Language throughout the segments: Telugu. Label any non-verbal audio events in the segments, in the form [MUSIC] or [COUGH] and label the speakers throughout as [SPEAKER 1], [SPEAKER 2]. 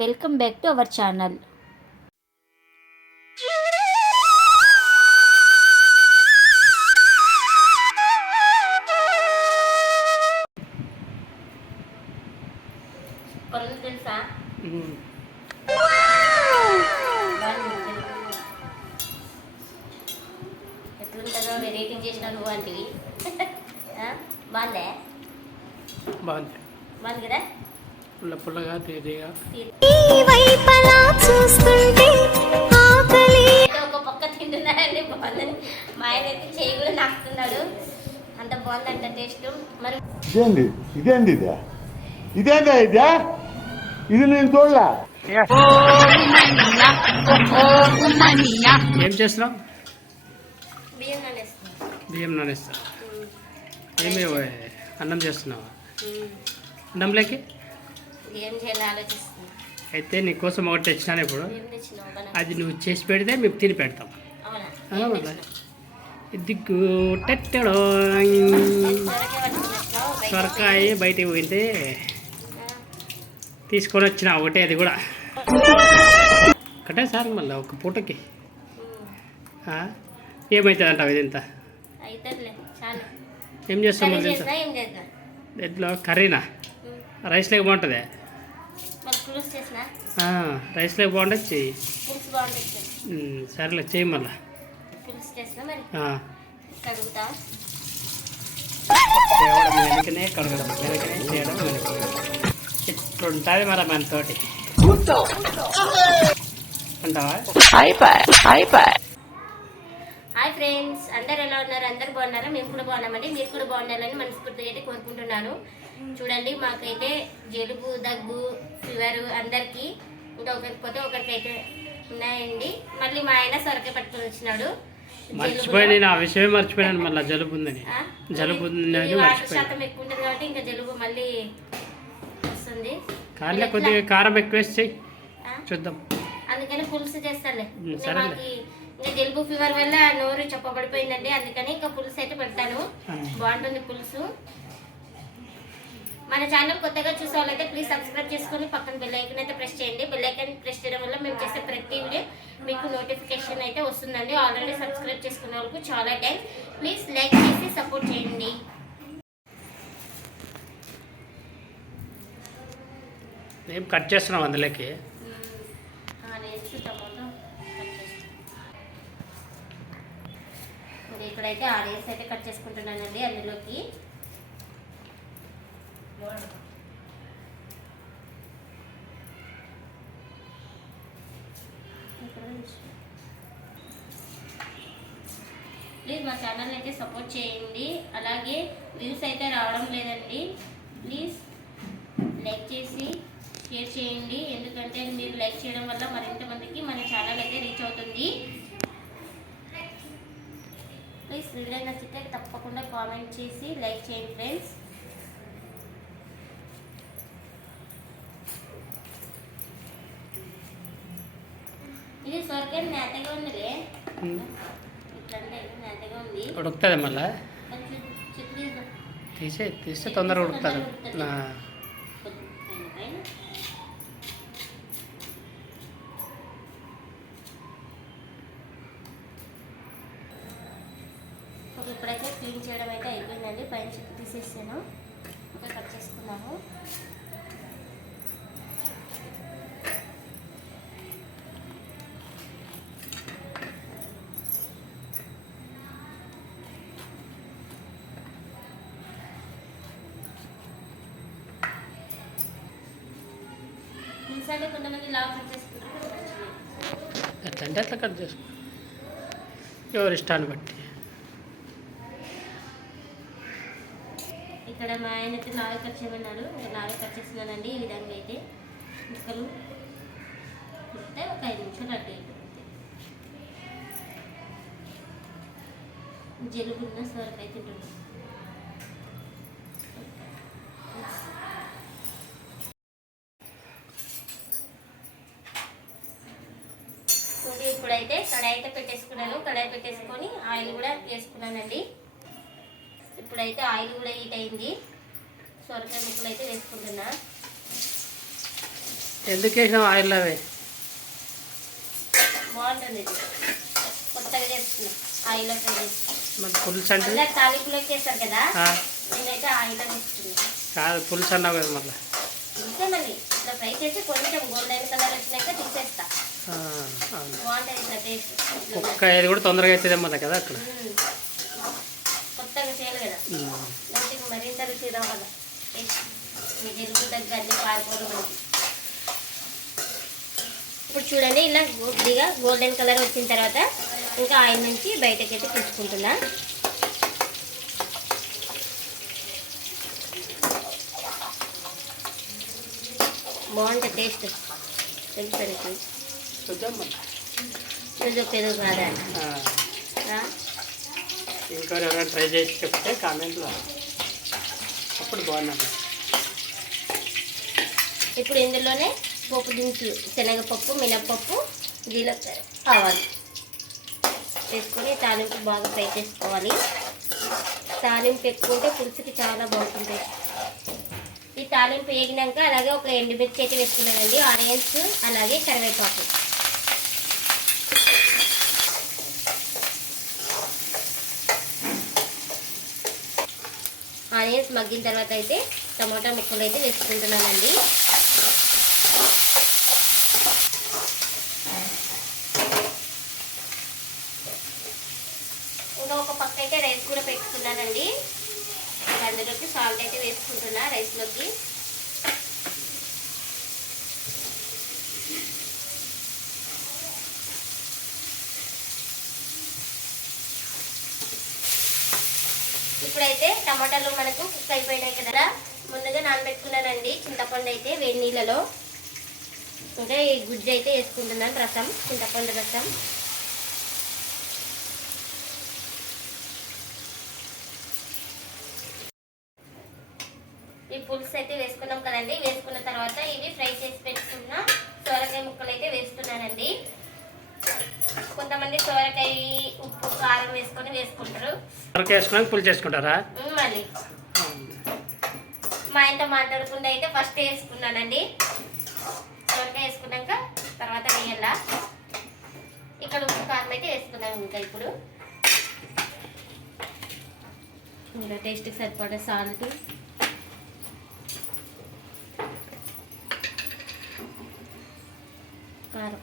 [SPEAKER 1] Welcome back to our channel.
[SPEAKER 2] తెలుసా? ఎట్లుంటుందో వెరైటింగ్ చేసిన నువ్వు అంటివి [LAUGHS] ఆ? బాగుందే?
[SPEAKER 3] బాగుంది.
[SPEAKER 2] బాగుంది కదా?
[SPEAKER 3] పుల్ల పుల్లగా తేదీగా
[SPEAKER 4] వైపలా చూస్తుంటే ఆకలి.
[SPEAKER 2] అయితే ఒక పక్క తింటున్నాడండి బాగుందని మా ఆయన అయితే చేయి కూడా నాకుతున్నాడు. అంత బాగుందంట టేస్ట్. మరి
[SPEAKER 5] ఇదేంది? ఇదేంది ఇదే? ఇదేందా ఇదే? ఇది నేను చూడలే.
[SPEAKER 3] ఏం చేస్తున్నావు?
[SPEAKER 2] బియ్యం నానేస్తుంది
[SPEAKER 3] బియ్యం నానేస్తా. ఏమి అన్నం చేస్తున్నావా? అన్నంలోకి?
[SPEAKER 2] ఏం చేయాలో ఆలోచిస్తుంది
[SPEAKER 3] అయితే నీకోసం ఒకటి తెచ్చినాను ఇప్పుడు? అది నువ్వు చేసి పెడితే మేము తిని పెడతాం? ఇదిగు టెట్టడో.
[SPEAKER 2] సొరకాయ బయట
[SPEAKER 3] బయటికి
[SPEAKER 2] ఆ,
[SPEAKER 3] తీసుకొని వచ్చిన ఒకటే అది కూడా. ఒకటే సార్ మళ్ళీ ఒక పూటకి? ఏమవుతుంది అంటావు
[SPEAKER 2] అవుతుందిలే చాలు.
[SPEAKER 3] ఏం చేస్తాం మళ్ళీ ఇంత ఎట్లా కర్రీనా. రైస్ లేక బాగుంటుంది?
[SPEAKER 2] మరి పులుసు చేసినా?
[SPEAKER 3] రైస్ లేక బాగుంటుంది చెయ్యి. సరేలే చెయ్యి మళ్ళా. వెనకనే కడగడం వెనకనే చేయడం వెనకనే ఇట్లుంటుంది మరి మనతోటి అంటావా
[SPEAKER 2] హాయ్ ఫ్రెండ్స్ అందరు ఎలా ఉన్నారు? అందరు బాగున్నారా? మేము కూడా బాగున్నామండి. మీరు కూడా బాగుండాలని మనస్ఫూర్తిగా అయితే కోరుకుంటున్నాను. చూడండి మాకైతే జలుబు దగ్గు ఫీవర్ అందరికి ఇంకా ఒకరికి పోతే ఒకరికి అయితే ఉన్నాయండి. మళ్ళీ మా ఆయన సొరకాయ పట్టుకొని వచ్చినాడు.
[SPEAKER 3] మర్చిపోయి నేను ఆ విషయమే మర్చిపోయాను మళ్ళీ జలుబు ఉందని? జలుబు ఉందని మర్చిపోయాను.
[SPEAKER 2] శాతం ఎక్కువ ఉంటుంది కాబట్టి ఇంకా జలుబు మళ్ళీ వస్తుంది.
[SPEAKER 3] కానీ కొద్దిగా కారం ఎక్కువ వేసి? చూద్దాం.
[SPEAKER 2] అందుకని పులుసు చేస్తానులే.
[SPEAKER 3] ఉమ్,
[SPEAKER 2] ఇంకా
[SPEAKER 3] సరేలే.
[SPEAKER 2] మాకి ఇంకా జలుబు ఫీవర్ వల్ల నోరు చెప్పబడిపోయిందండి. అందుకని ఇంకా పులుసు అయితే పెడతాను. బాగుంటుంది పులుసు. మన ఛానల్ కొత్తగా చూసే వాళ్ళైతే ప్లీజ్ సబ్స్క్రైబ్ చేసుకొని పక్కన బెల్ ఐకన్ అయితే ప్రెస్ చేయండి. బెల్ ఐకన్ ప్రెస్ చేయడం వల్ల మేము చేసే ప్రతి వీడియో మీకు నోటిఫికేషన్ అయితే వస్తుందండి. ఆల్రెడీ సబ్స్క్రైబ్ చేసుకునే వాళ్ళకు చాలా టైం ప్లీజ్ లైక్ చేసి సపోర్ట్ చేయండి.
[SPEAKER 3] ఏం కట్ చేస్తున్నాం. అందులోకి
[SPEAKER 2] ఇక్కడైతే ఆనియన్స్ అయితే కట్ చేసుకుంటున్నానండి అందులోకి. ప్లీజ్ మా ఛానల్ అయితే సపోర్ట్ చేయండి. అలాగే వ్యూస్ అయితే రావడం లేదండి. ప్లీజ్ లైక్ చేసి షేర్ చేయండి. ఎందుకంటే మీరు లైక్ చేయడం వల్ల మరింత మందికి మన ఛానల్ అయితే రీచ్ అవుతుంది. ప్లీజ్ వీడియో నచ్చితే తప్పకుండా కామెంట్ చేసి లైక్ చేయండి ఫ్రెండ్స్ ఇది సొరకాయ ఉందిలే.
[SPEAKER 3] ఉడుకుతుంది మళ్ళా? తీసే తీస్తే తొందరగా ఉడుకుతుంది
[SPEAKER 2] అంటే కొంతమంది లావ్ కట్ చేసుకుంటారు
[SPEAKER 3] అంటే అట్లా కట్ చేసుకో. ఎవరి ఇష్టాన్ని బట్టి.
[SPEAKER 2] ఇక్కడ మా ఆయన అయితే లావే కట్ చేయమన్నాడు నేను లావే కట్ చేస్తున్నానండి ఈ విధంగా అయితే. ముక్కలు ముక్తే ఒక ఐదు నిమిషాలు అడ్డు అయిపోతుంది జలుబున్న సొరకాయ తింటున్నాను ఓకే, ఇప్పుడైతే కడాయి అయితే పెట్టేసుకున్నాను కడాయి పెట్టేసుకొని ఆయిల్ కూడా వేసుకున్నానండి. ఇప్పుడైతే ఆయిల్ కూడా హీట్ అయింది. సొరకాయ ముక్కలు అయితే వేసుకుంటున్నా.
[SPEAKER 3] ఎందుకు వేసినావు ఆయిల్ అవి?
[SPEAKER 2] బాగుంటుంది. కొత్తగా చేస్తున్నాం
[SPEAKER 3] మరి పులుసు అంటే?
[SPEAKER 2] తాలింపులోకి చేస్తారు కదా? నేనైతే ఆయిల్లో వేస్తున్నాను
[SPEAKER 3] కాదు పులుసు అన్నావు కదా మళ్ళీ.
[SPEAKER 2] ఇంతే మళ్ళీ ఇట్లా ఫ్రై చేసి కొంచెం గోల్డెన్ కలర్ వచ్చినాక
[SPEAKER 3] కుక్క ఇది కూడా తొందరగా అవుతుందేమో కదా అక్కడ.
[SPEAKER 2] కొత్తగా చేయాలి కదా. నోటికి మరింత రుచి రావాలి? టేస్ట్ మీ తెలుగు దగ్గర అన్ని పారిపోవడం మనకి ఇప్పుడు చూడండి ఇలా కొద్దిగా గోల్డెన్ కలర్ వచ్చిన తర్వాత ఇంకా ఆయిల్ నుంచి బయటకి అయితే తీసుకుంటున్నా. బాగుంటుంది టేస్ట్. తెలుసు నువ్వు చెప్పేది కాదా?
[SPEAKER 3] ఇంకో ఎవరైనా ట్రై చేసి చెప్తే కామెంట్లో. అప్పుడు బాగున్నాను
[SPEAKER 2] ఇప్పుడు ఇందులోనే పోపు దినుసులు శనగపప్పు మినప్పప్పు జీలకర్ర ఆవాలు వేసుకొని తాలింపు బాగా ఫ్రై చేసుకోవాలి. తాలింపు ఎక్కువ ఉంటే పులుసుకి చాలా బాగుంటుంది. ఈ తాలింపు వేగినాక అలాగే ఒక ఎండుమిర్చి అయితే వేసుకున్నానండి. ఆనియన్స్ అలాగే కరివేపాకు. ఆనియన్స్ మగ్గిన తర్వాత అయితే టమాటా ముక్కలు అయితే వేసుకుంటున్నానండి. ఇంకా ఒక పక్క అయితే రైస్ కూడా పెట్టుకున్నానండి. అందులోకి సాల్ట్ అయితే వేసుకుంటున్నా రైస్లోకి. ఇప్పుడైతే టమాటాలు మనకు కుక్ అయిపోయినాయి కదా. ముందుగా నానబెట్టుకున్నానండి చింతపండు అయితే వేడి నీళ్ళలో. ఇంకా ఈ గుజ్జు అయితే వేసుకుంటున్నాను రసం చింతపండు రసం. ఈ పులుసు అయితే వేసుకున్నాం కదండి. వేసుకున్న తర్వాత ఇవి ఫ్రై చేసి పెట్టుకున్న సోరకాయ ముక్కలు అయితే వేస్తున్నానండి. కొంతమంది సోరకాయ ఉప్పు కారం వేసుకొని వేసుకుంటారు.
[SPEAKER 3] వరకు వేసుకున్నాక పులుసు చేసుకుంటారా?
[SPEAKER 2] మళ్ళీ. మా ఆయనతో మాట్లాడుకుంటూ అయితే ఫస్ట్ వేసుకున్నానండి. సోరకాయ వేసుకున్నాక తర్వాత వేయాల ఇక్కడ ఉప్పు కారం అయితే వేసుకున్నాం ఇంకా ఇప్పుడు. ఇంకా టేస్ట్కి సరిపడే సాల్ట్ కారం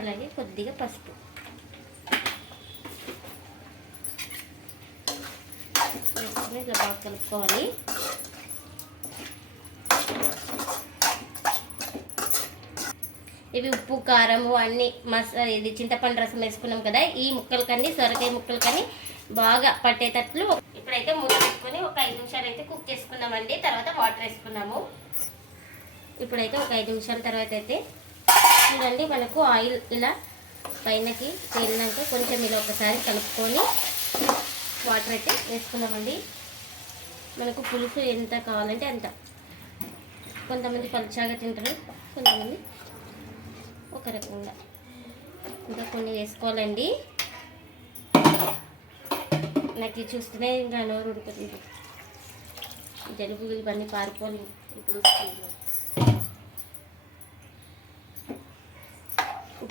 [SPEAKER 2] అలాగే కొద్దిగా పసుపు. వేసుకుని ఇట్లా బాగా కలుపుకోవాలి. ఇవి ఉప్పు కారము అన్నీ మస ఇది చింతపండు రసం వేసుకున్నాం కదా ఈ ముక్కలు కన్నీ సొరకాయ ముక్కలు కానీ బాగా పట్టేటట్లు ఇప్పుడైతే మూత పెట్టుకొని ఒక ఐదు నిమిషాలు అయితే కుక్ చేసుకున్నామండి. తర్వాత వాటర్ వేసుకున్నాము. ఇప్పుడైతే ఒక ఐదు నిమిషాల తర్వాత అయితే చూడండి మనకు ఆయిల్ ఇలా పైనకి తేలినాక కొంచెం ఇలా ఒకసారి కలుపుకొని వాటర్ అయితే వేసుకున్నామండి. మనకు పులుసు ఎంత కావాలంటే అంత. కొంతమంది పలుచాగా తింటారు కొంతమంది ఒక రకంగా. ఇంకా కొన్ని వేసుకోవాలండి. నాకు ఇది చూస్తేనే ఇంకా నోరు ఉడుకుతుంది జలుబు ఇవన్నీ పారిపోయి ఇప్పుడు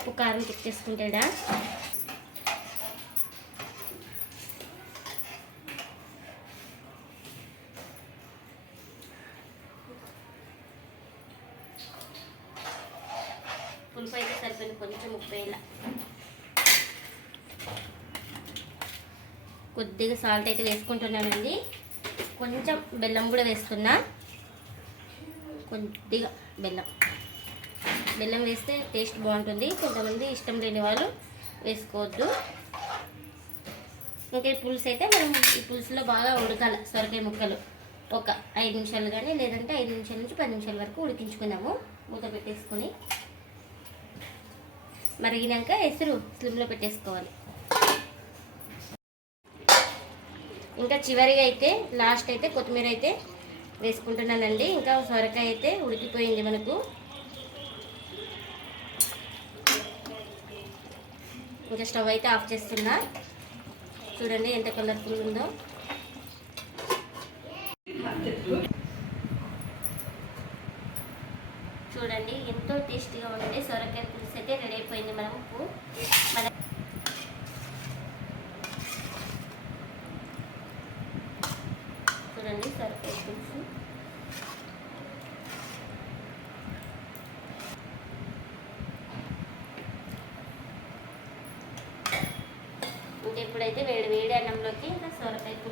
[SPEAKER 2] ఉప్పు కారం తెచ్చేసుకుంటాడా పులుపు అయితే సరిపోయింది కొంచెం ఉప్పు వేయాల. కొద్దిగా సాల్ట్ అయితే వేసుకుంటున్నానండి. కొంచెం బెల్లం కూడా వేస్తున్నా. కొద్దిగా బెల్లం. బెల్లం వేస్తే టేస్ట్ బాగుంటుంది. కొంతమంది ఇష్టం లేని వాళ్ళు వేసుకోవద్దు. ఇంకా ఈ పులుసు అయితే మనం ఈ పులుసులో బాగా ఉడకాలి సొరకాయ ముక్కలు. ఒక ఐదు నిమిషాలు కానీ లేదంటే ఐదు నిమిషాల నుంచి పది నిమిషాల వరకు ఉడికించుకున్నాము మూత పెట్టేసుకొని మరిగినాక ఎసురు స్లిమ్లో పెట్టేసుకోవాలి. ఇంకా చివరిగా అయితే లాస్ట్ అయితే కొత్తిమీర అయితే వేసుకుంటున్నానండి. ఇంకా సొరకాయ అయితే ఉడికిపోయింది మనకు. ఇంకా స్టవ్ అయితే ఆఫ్ చేస్తున్నా. చూడండి ఎంత కలర్ఫుల్ ఉందో. చూడండి ఎంతో టేస్టీగా ఉండే సొరకాయ పులుసు అయితే రెడీ అయిపోయింది మనం మన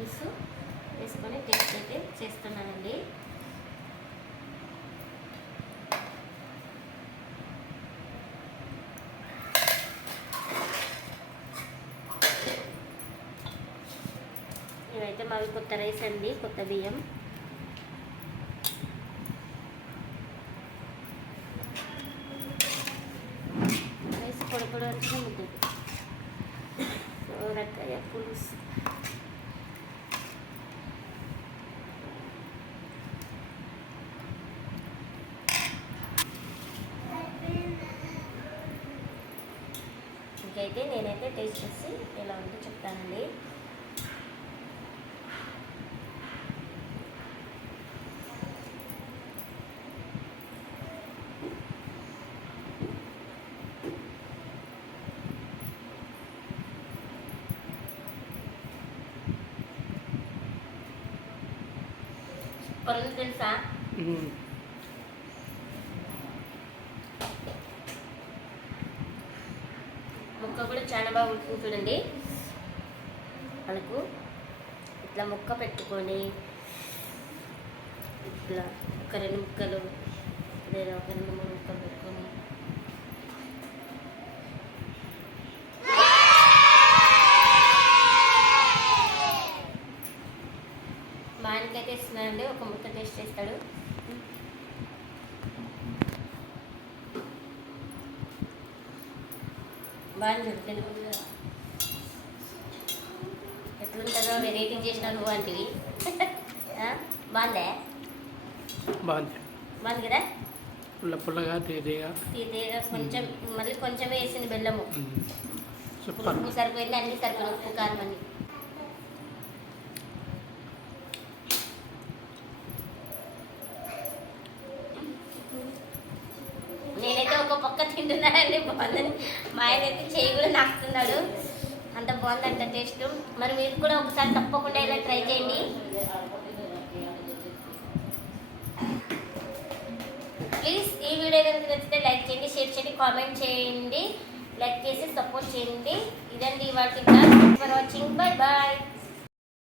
[SPEAKER 2] సొరకాయ వేసుకొని టేస్ట్ అయితే చేస్తున్నానండి. ఇవైతే మావి కొత్త రైస్ అండి కొత్త బియ్యం. రైస్ పొడి పొడి వచ్చిన ముద్ద సోరకాయ పులుసు అయితే నేనైతే టేస్ట్ చేసి ఎలా ఉందో చెప్తానండి. కొరలు తెలుసా
[SPEAKER 3] ఉమ్.
[SPEAKER 2] ముక్క కూడా చాలా బాగా ఉడుకుతుంది చూడండి. మనకు ఇట్లా ముక్క పెట్టుకొని ఇట్లా ఒక రెండు ముక్కలు లేదా ఒక రెండు మూడు ముక్కలు పెట్టుకొని. మా ఆయనకైతే ఇస్తున్నానండి ఒక ముక్క టేస్ట్ చేస్తాడు. బాగా తెలుగు వెరైటీ చేసిన నువ్వు అంటివి? బాగుందే?
[SPEAKER 3] బాగుంది.
[SPEAKER 2] బాగుంది కదా?
[SPEAKER 3] పుల్ల పుల్లగా తేదీగా
[SPEAKER 2] తీతేగా కొంచెం మళ్ళీ కొంచెమే వేసింది బెల్లము. ఉప్పు సరిపోయింది అన్ని సరిపోయింది ఉప్పు కారం అన్ని. నేనైతే ఒక పక్క తింటున్నానండి బాగుందని. మా ఆయన అయితే చేయి కూడా నాకుతున్నాడు. అంత బాగుందంట టేస్ట్. మరి మీరు కూడా ఒకసారి తప్పకుండా ఇలా ట్రై చేయండి. ప్లీజ్ ఈ వీడియో కనుక నచ్చితే లైక్ చేయండి షేర్ చేయండి కామెంట్ చేయండి. లైక్ చేసి సపోర్ట్ చేయండి. ఇదండి ఇవాళ ఫర్ వాచింగ్ బై బాయ్